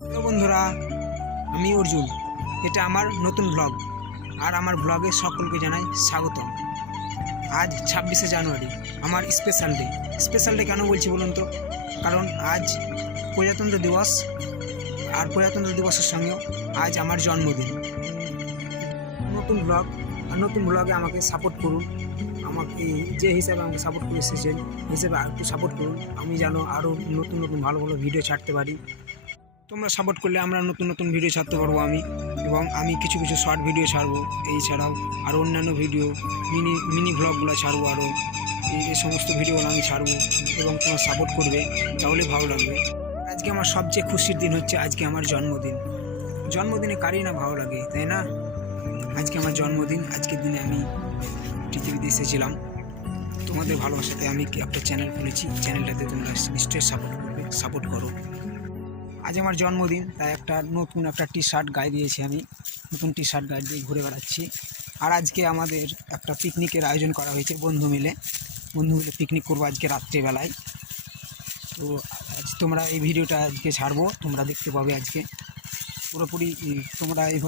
Hello বন্ধুরা, আমি অর্জুন। এটা আমার নতুন ব্লগ, আর আমার ব্লগে সকলকে জানাই স্বাগতম। আজ 26শে জানুয়ারি, আমার স্পেশাল ডে কেন বলছি বলুন তো? কারণ আজ প্রজাতন্ত্র দিবস, আর প্রজাতন্ত্র দিবসের সঙ্গেও আজ আমার জন্মদিন। নতুন ব্লগ আর নতুন ব্লগে আমাকে সাপোর্ট করুন। আমাকে যে হিসাবে আমাকে সাপোর্ট করে এসেছেন হিসেবে আর একটু সাপোর্ট করুন, আমি যেন আরও নতুন নতুন ভালো ভালো ভিডিও ছাড়তে পারি। তোমরা সাপোর্ট করলে আমরা নতুন নতুন ভিডিও ছাড়তে পারবো এবং আমি কিছু কিছু শর্ট ভিডিও ছাড়বো। এই ছাড়াও আরও অন্যান্য ভিডিও, মিনি ব্লগগুলো ছাড়বো, আরও এই সমস্ত ভিডিওগুলো আমি ছাড়বো এবং তোমরা সাপোর্ট করবে, তাহলে ভালো লাগবে। আজকে আমার সবচেয়ে খুশির দিন হচ্ছে আজকে আমার জন্মদিন। জন্মদিনে কারই না ভালো লাগে, তাই না? আজকে আমার জন্মদিন। আজকের দিনে আমি পৃথিবীতে এসেছিলাম তোমাদের ভালোবাসাতে। আমি একটা চ্যানেল খুলেছি, চ্যানেলটাতে তোমরা নিশ্চয়ই সাপোর্ট করো। আজ আমার জন্মদিন, তাই নতুন একটা টি শার্ট গায়ে দিয়েছি। আমি নতুন টি শার্ট গায়ে দিয়ে ঘুরে বেড়াচ্ছি। আর আজকে আমাদের একটা পিকনিকের আয়োজন করা হয়েছে, বন্ধু মিলে পিকনিক করবো আজকে রাত্রিবেলায়। তো আজ তোমরা এই ভিডিওটা আজকে ছাড়বো, তোমরা দেখতে পাবে আজকে পুরোপুরি। তোমরা এইভাবে